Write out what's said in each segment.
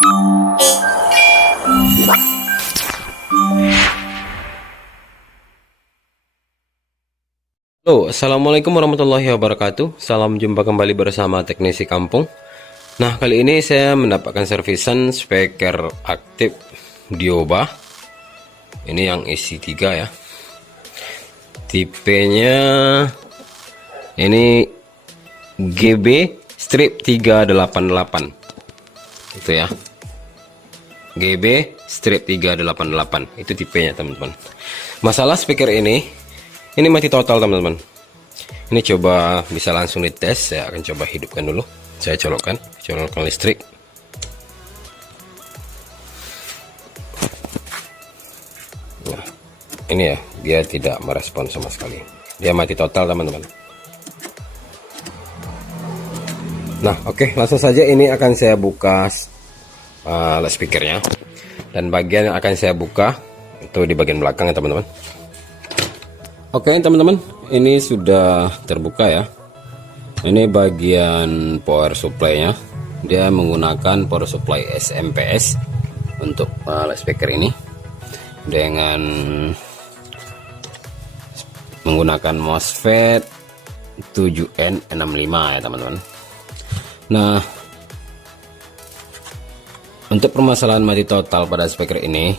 Halo, assalamualaikum warahmatullahi wabarakatuh. Salam jumpa kembali bersama teknisi kampung. Nah, kali ini saya mendapatkan servisan speaker aktif Dioba. Ini yang isi 3 ya. Tipenya ini GB strip 388. Itu ya. GB strip 388. Itu tipenya, teman-teman. Masalah speaker ini mati total, teman-teman. Ini coba bisa langsung dites. Saya akan coba hidupkan dulu. Saya colokkan listrik. Nah, ini ya, dia tidak merespon sama sekali. Dia mati total, teman-teman. Nah, oke, langsung saja ini akan saya buka speakernya. Dan bagian yang akan saya buka itu di bagian belakang ya, teman-teman. Oke, teman-teman, ini sudah terbuka ya. Ini bagian power supply-nya. Dia menggunakan power supply SMPS untuk speaker ini dengan menggunakan MOSFET 7N65 ya, teman-teman. Nah, untuk permasalahan mati total pada speaker ini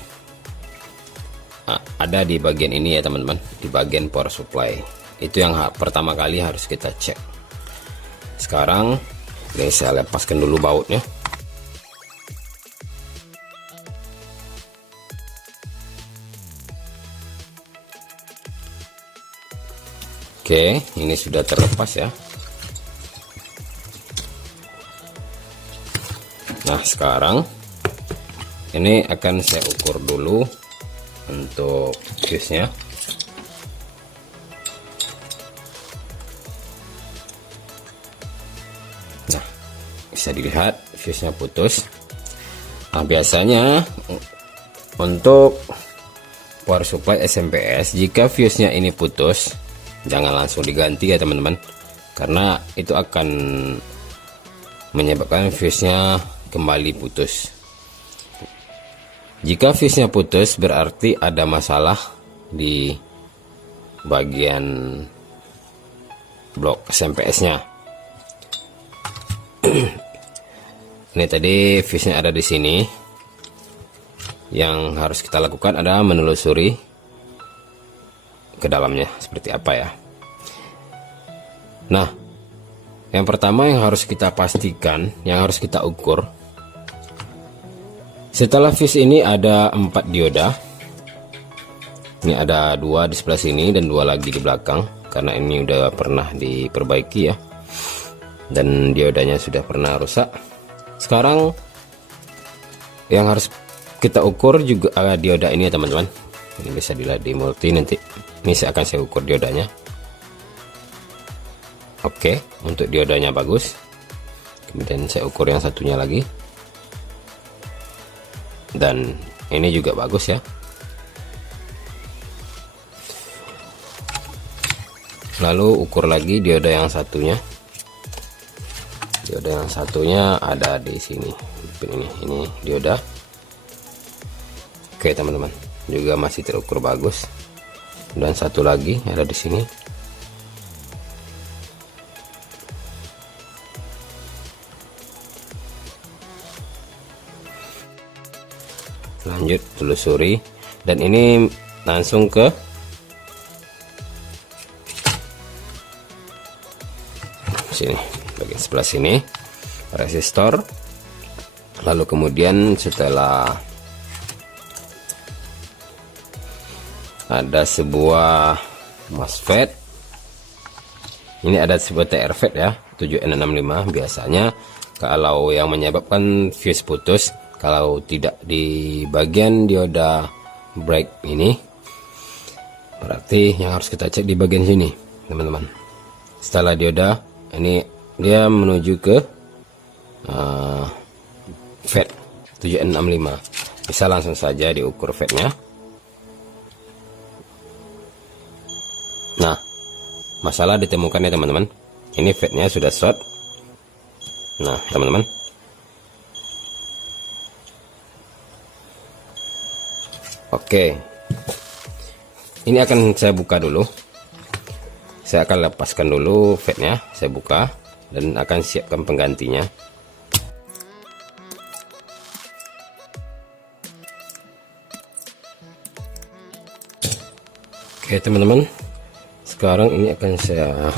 ada di bagian ini ya, teman-teman, di bagian power supply. Itu yang pertama kali harus kita cek. Sekarang ini saya lepaskan dulu bautnya. Oke, ini sudah terlepas ya. Nah, sekarang ini akan saya ukur dulu untuk fuse-nya. Nah, bisa dilihat fuse-nya putus. Nah, biasanya untuk power supply SMPS, jika fuse-nya ini putus, jangan langsung diganti ya, teman-teman, karena itu akan menyebabkan fuse-nya kembali putus. Jika fuse-nya putus, berarti ada masalah di bagian blok SMPS-nya. Ini tadi fuse-nya ada di sini. Yang harus kita lakukan adalah menelusuri ke dalamnya seperti apa ya. Nah, yang pertama yang harus kita pastikan, yang harus kita ukur, setelah fuse ini ada 4 dioda. Ini ada 2 di sebelah sini dan 2 lagi di belakang, karena ini udah pernah diperbaiki ya, dan diodanya sudah pernah rusak. Sekarang yang harus kita ukur juga dioda ini ya, teman-teman. Ini bisa dilihat di multi nanti. Ini akan saya ukur diodanya. Oke, untuk diodanya bagus. Kemudian saya ukur yang satunya lagi. Dan ini juga bagus ya. Lalu ukur lagi dioda yang satunya. Dioda yang satunya ada di sini. Ini dioda. Oke, teman-teman, juga masih terukur bagus. Dan satu lagi ada di sini. Lanjut telusuri, dan ini langsung ke sini, bagian sebelah sini, resistor. Lalu kemudian setelah ada sebuah MOSFET, ini ada sebuah TR-FET ya, 7N65. Biasanya kalau yang menyebabkan fuse putus, kalau tidak di bagian dioda break ini, berarti yang harus kita cek di bagian sini, teman-teman. Setelah dioda ini, dia menuju ke FET 7N65. Bisa langsung saja diukur FET-nya. Nah, masalah ditemukan ya, teman-teman. Ini FET-nya sudah short. Nah, teman-teman, Oke, ini akan saya buka dulu. Saya akan lepaskan dulu fatnya, saya buka dan akan siapkan penggantinya. Oke teman-teman, sekarang ini akan saya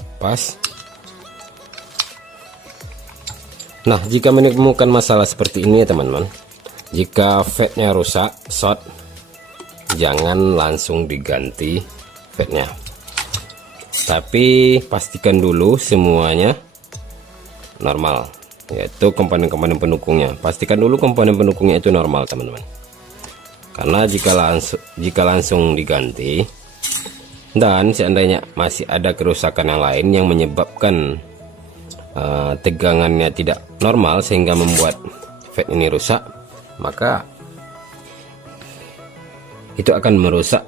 lepas. Nah, jika menemukan masalah seperti ini ya teman-teman, jika fatnya rusak, short, jangan langsung diganti fatnya, tapi pastikan dulu semuanya normal, yaitu komponen-komponen pendukungnya. Pastikan dulu komponen pendukungnya itu normal teman-teman, karena jika langsung diganti dan seandainya masih ada kerusakan yang lain yang menyebabkan tegangannya tidak normal sehingga membuat fat ini rusak, maka itu akan merusak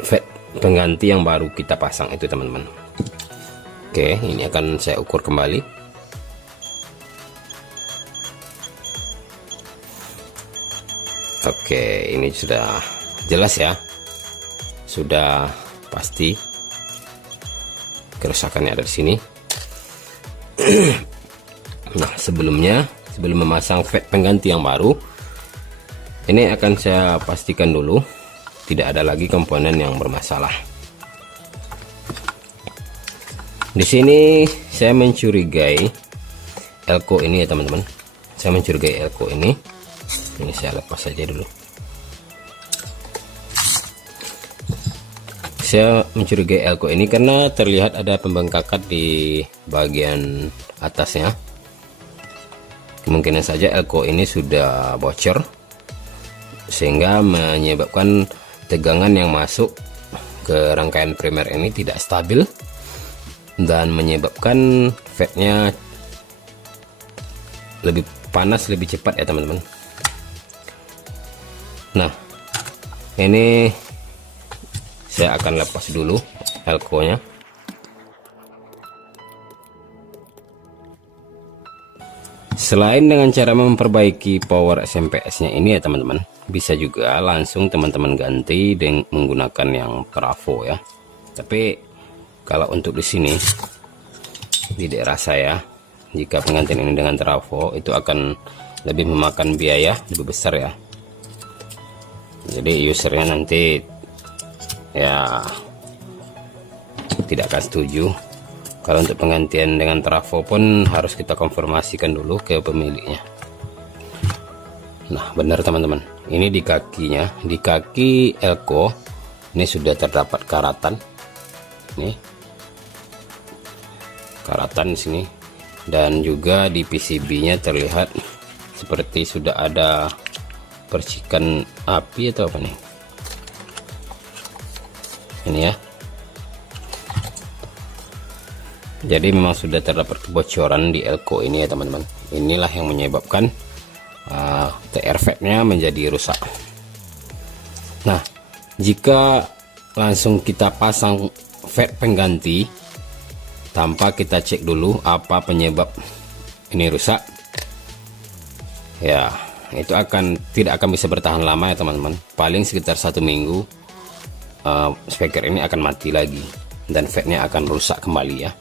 fat pengganti yang baru kita pasang itu teman-teman. Oke, ini akan saya ukur kembali. Oke, ini sudah jelas ya, sudah pasti kerusakannya ada di sini. Nah, sebelum memasang fat pengganti yang baru, ini akan saya pastikan dulu tidak ada lagi komponen yang bermasalah. Di sini saya mencurigai elko ini ya teman-teman. Saya mencurigai elko ini. Ini saya lepas saja dulu. Saya mencurigai elko ini karena terlihat ada pembengkakan di bagian atasnya. Kemungkinan saja elko ini sudah bocor sehingga menyebabkan tegangan yang masuk ke rangkaian primer ini tidak stabil dan menyebabkan fatnya lebih panas lebih cepat ya teman-teman. Nah, ini saya akan lepas dulu elko nya. Selain dengan cara memperbaiki power SMPS nya ini ya teman-teman, bisa juga langsung teman-teman ganti dengan menggunakan yang trafo ya. Tapi kalau untuk di sini di daerah saya, jika penggantian ini dengan trafo itu akan lebih memakan biaya lebih besar ya. Jadi usernya nanti ya tidak akan setuju. Kalau untuk penggantian dengan trafo pun harus kita konfirmasikan dulu ke pemiliknya. Nah, benar teman-teman, ini di kakinya, di kaki elko ini sudah terdapat karatan. Nih, karatan di sini, dan juga di PCB-nya terlihat seperti sudah ada percikan api atau apa nih. Ini ya. Jadi memang sudah terdapat kebocoran di elko ini ya teman-teman. Inilah yang menyebabkan TR fatnya menjadi rusak. Nah, jika langsung kita pasang fat pengganti tanpa kita cek dulu apa penyebab ini rusak, ya itu tidak akan bisa bertahan lama ya teman-teman. Paling sekitar 1 minggu speaker ini akan mati lagi dan fatnya akan rusak kembali ya.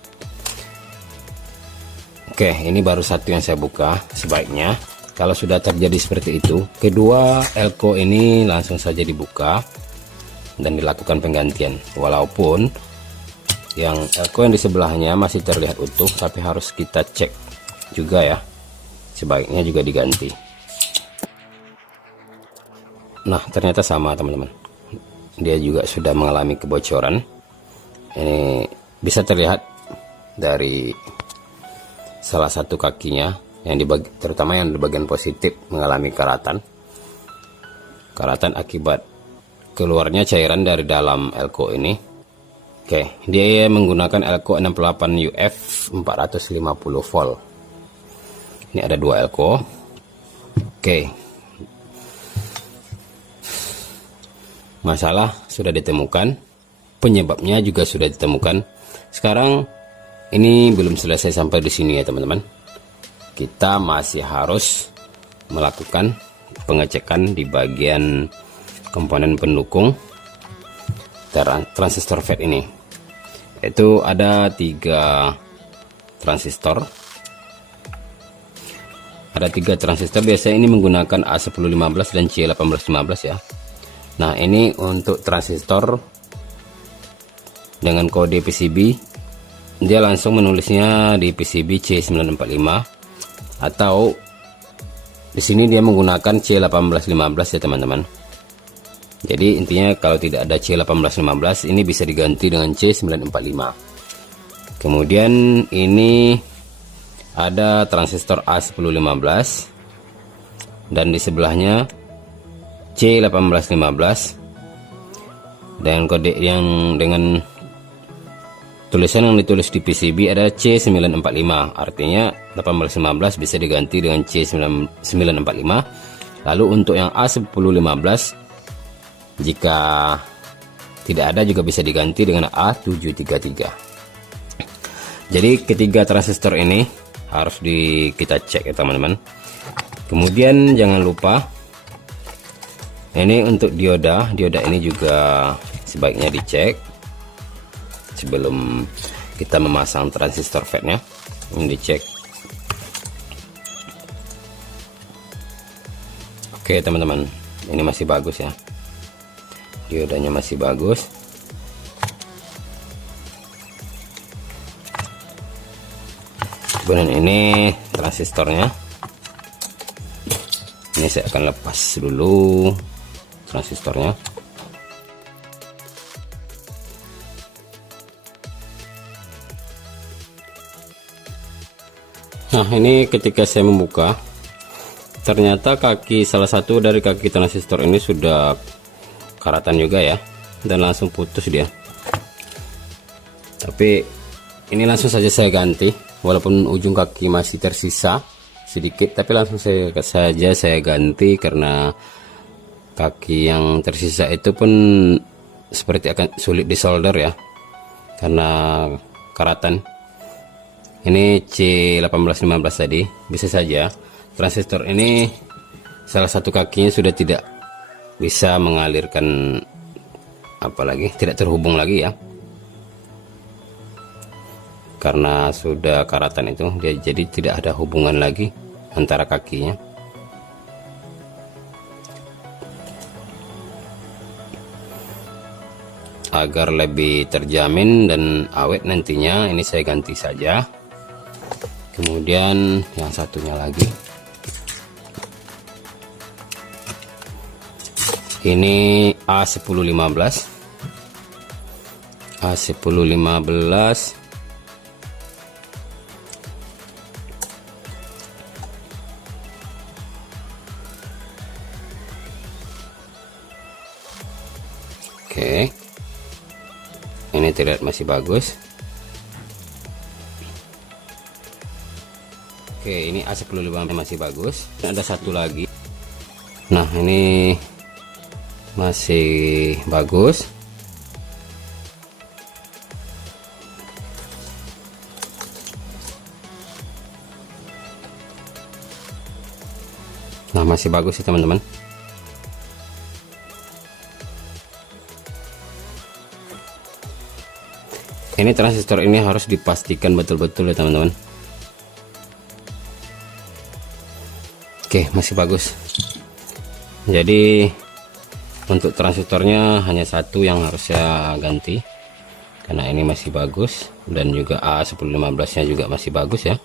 Oke, ini baru satu yang saya buka. Sebaiknya kalau sudah terjadi seperti itu, kedua elko ini langsung saja dibuka dan dilakukan penggantian. Walaupun yang elko yang di sebelahnya masih terlihat utuh, tapi harus kita cek juga ya. Sebaiknya juga diganti. Nah, ternyata sama teman-teman. Dia juga sudah mengalami kebocoran. Ini bisa terlihat dari salah satu kakinya yang terutama yang di bagian positif mengalami karatan akibat keluarnya cairan dari dalam elko ini. Oke, dia menggunakan elko 68 UF 450 volt. Ini ada 2 elko. Oke, masalah sudah ditemukan, penyebabnya juga sudah ditemukan. Sekarang ini belum selesai sampai di sini ya teman-teman. Kita masih harus melakukan pengecekan di bagian komponen pendukung transistor FET ini. Itu ada 3 transistor. Ada 3 transistor, biasanya ini menggunakan A1015 dan C1815 ya. Nah, ini untuk transistor dengan kode PCB, dia langsung menulisnya di PCB C945, atau di sini dia menggunakan C1815 ya teman-teman. Jadi intinya kalau tidak ada C1815 ini bisa diganti dengan C945. Kemudian ini ada transistor A1015 dan di sebelahnya C1815 dan kode yang dengan tulisan yang ditulis di PCB ada C945, artinya 1815 bisa diganti dengan C945. Lalu untuk yang A1015 jika tidak ada juga bisa diganti dengan A733. Jadi ketiga transistor ini harus kita cek ya teman-teman. Kemudian jangan lupa ini untuk dioda ini juga sebaiknya dicek sebelum kita memasang transistor FET-nya. Ini dicek. Oke teman-teman, ini masih bagus ya, diodanya masih bagus. Kemudian ini transistornya, ini saya akan lepas dulu transistornya. Nah, ini ketika saya membuka, ternyata salah satu dari kaki transistor ini sudah karatan juga ya, dan langsung putus dia. Tapi ini langsung saja saya ganti, walaupun ujung kaki masih tersisa sedikit, tapi langsung saja saya ganti karena kaki yang tersisa itu pun seperti akan sulit disolder ya, karena karatan. Ini C1815 tadi, bisa saja transistor ini salah satu kakinya sudah tidak bisa mengalirkan, apalagi tidak terhubung lagi ya, karena sudah karatan itu dia, jadi tidak ada hubungan lagi antara kakinya. Agar lebih terjamin dan awet nantinya, ini saya ganti saja. Kemudian yang satunya lagi, ini A1015 oke, ini terlihat masih bagus. Oke, ini A1015 masih bagus. Ada satu lagi. Nah, ini masih bagus. Nah, masih bagus sih teman-teman. Ini transistor ini harus dipastikan betul-betul ya teman-teman. Oke, masih bagus. Jadi untuk transistornya hanya satu yang harus saya ganti, karena ini masih bagus, dan juga A1015 nya juga masih bagus ya.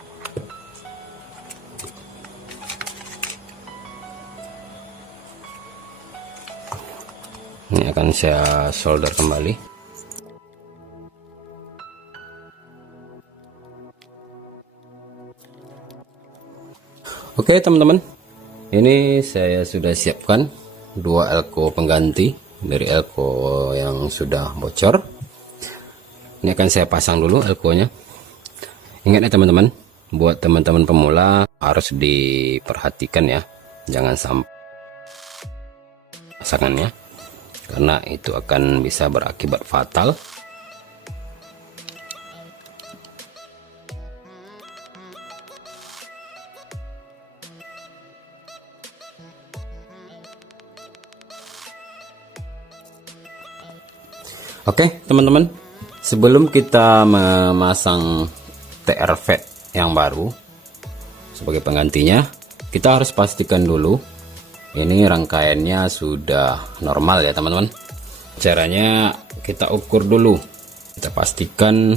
Ini akan saya solder kembali. Oke teman-teman, ini saya sudah siapkan 2 elko pengganti dari elko yang sudah bocor. Ini akan saya pasang dulu elkonya. Ingat ya teman-teman, buat teman-teman pemula harus diperhatikan ya, jangan sampai pasangannya, karena itu akan bisa berakibat fatal. Oke teman-teman, sebelum kita memasang TR-FET yang baru sebagai penggantinya, kita harus pastikan dulu ini rangkaiannya sudah normal ya teman-teman. Caranya kita ukur dulu, kita pastikan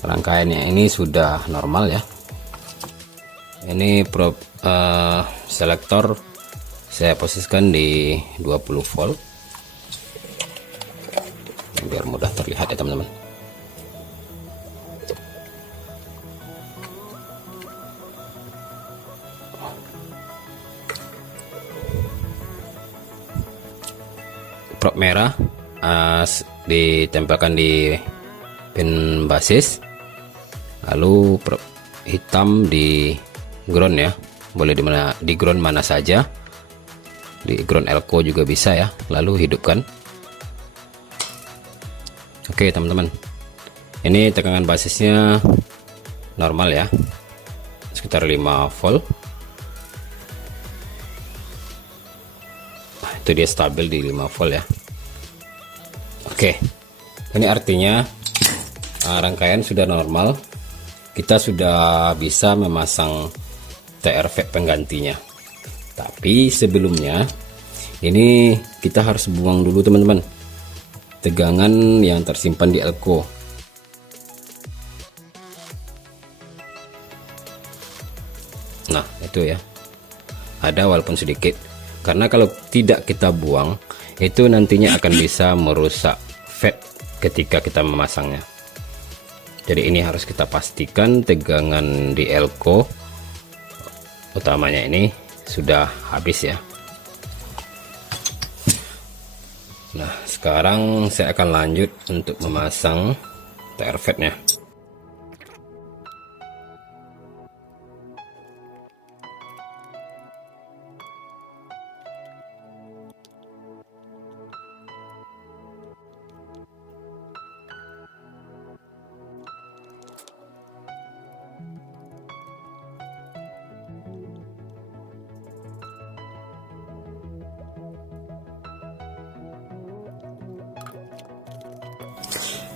rangkaiannya ini sudah normal ya. Ini selektor saya posisikan di 20 volt biar mudah terlihat ya teman-teman. Prop merah ditempelkan di pin basis, lalu prop hitam di ground ya, boleh di ground mana saja, di ground elko juga bisa ya, lalu hidupkan. Oke teman-teman, ini tegangan basisnya normal ya, sekitar 5 volt. Nah, itu dia stabil di 5 volt ya. Oke, ini artinya rangkaian sudah normal, kita sudah bisa memasang TR-FET penggantinya. Tapi sebelumnya ini kita harus buang dulu teman-teman tegangan yang tersimpan di elko. Nah itu ya, ada walaupun sedikit, karena kalau tidak kita buang itu nantinya akan bisa merusak FET ketika kita memasangnya. Jadi ini harus kita pastikan tegangan di elko utamanya ini sudah habis ya. Nah sekarang saya akan lanjut untuk memasang TR-FET-nya.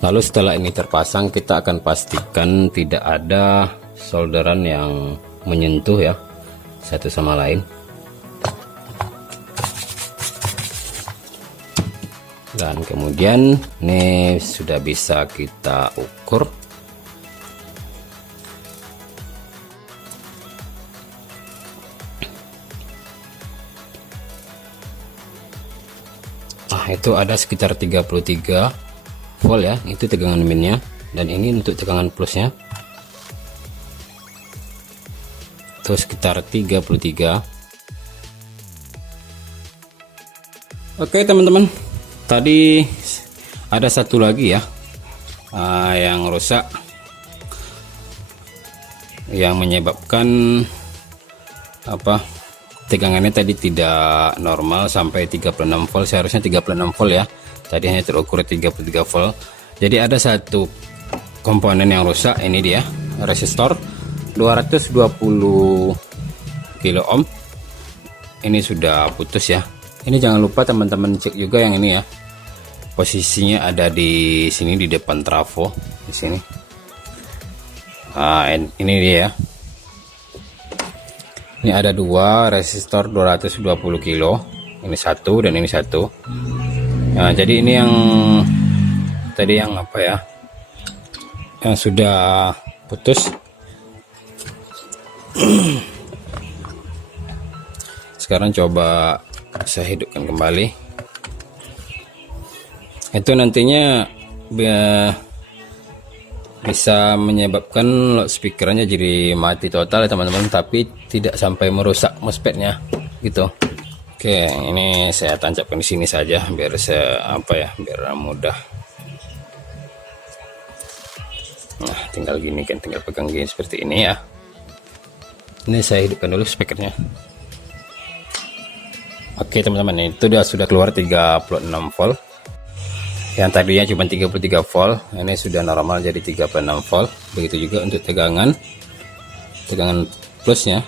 Lalu setelah ini terpasang, kita akan pastikan tidak ada solderan yang menyentuh ya satu sama lain. Dan kemudian ini sudah bisa kita ukur. Nah itu ada sekitar 33 volt ya, itu tegangan minnya, dan ini untuk tegangan plusnya itu sekitar 33. Oke teman-teman, tadi ada satu lagi ya yang rusak, yang menyebabkan tegangannya tadi tidak normal sampai 36 volt, seharusnya 36 volt ya, tadi hanya terukur 33 volt. Jadi ada satu komponen yang rusak, ini dia resistor 220 kilo ohm, ini sudah putus ya. Ini jangan lupa teman-teman cek juga yang ini ya, posisinya ada di sini di depan trafo di sini. Nah ini dia, ini ada dua resistor 220 kilo, ini satu dan ini satu. Nah jadi ini yang tadi yang yang sudah putus. Sekarang coba saya hidupkan kembali. Itu nantinya bisa menyebabkan loudspeakernya jadi mati total ya teman-teman, tapi tidak sampai merusak MOSFET-nya gitu. Oke, ini saya tancapkan di sini saja biar saya biar mudah. Nah, tinggal gini kan, tinggal pegang gini seperti ini ya. Ini saya hidupkan dulu speakernya. Oke teman-teman, itu sudah keluar 36 volt. Yang tadinya cuma 33 volt, ini sudah normal jadi 36 volt. Begitu juga untuk tegangan plusnya.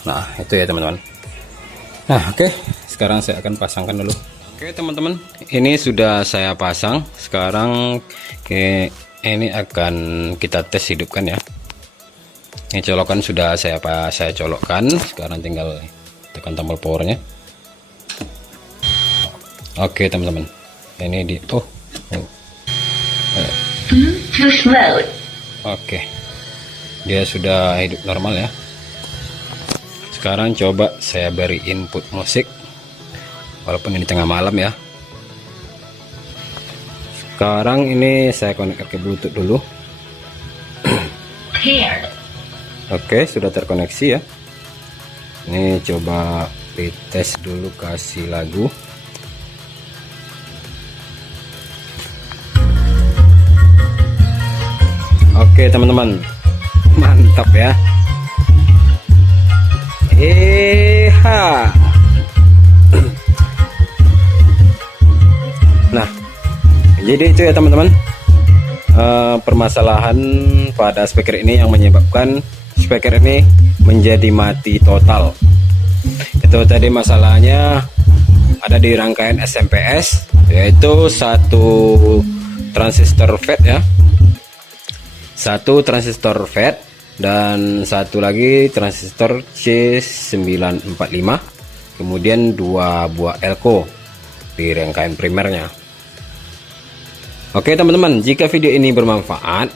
Nah itu ya teman-teman. Nah oke, sekarang saya akan pasangkan dulu. Oke teman-teman, ini sudah saya pasang. Sekarang ini akan kita tes hidupkan ya. Ini colokan sudah saya colokkan. Sekarang tinggal tekan tombol powernya. Oke teman-teman, ini di Oke, dia sudah hidup normal ya. Sekarang coba saya beri input musik, walaupun ini tengah malam ya. Sekarang ini saya konekkan ke Bluetooth dulu. Oke, sudah terkoneksi ya. Ini coba dites dulu, kasih lagu. Oke teman-teman, mantap ya. Nah, jadi itu ya teman-teman, permasalahan pada speaker ini yang menyebabkan speaker ini menjadi mati total. Itu tadi masalahnya ada di rangkaian SMPS, yaitu satu transistor FET ya, satu transistor FET dan satu lagi transistor C945, kemudian 2 buah elko di rangkaian primernya. Oke teman-teman, jika video ini bermanfaat,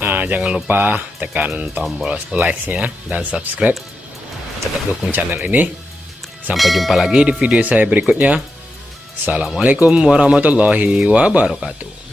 jangan lupa tekan tombol like-nya dan subscribe, tetap dukung channel ini. Sampai jumpa lagi di video saya berikutnya. Assalamualaikum warahmatullahi wabarakatuh.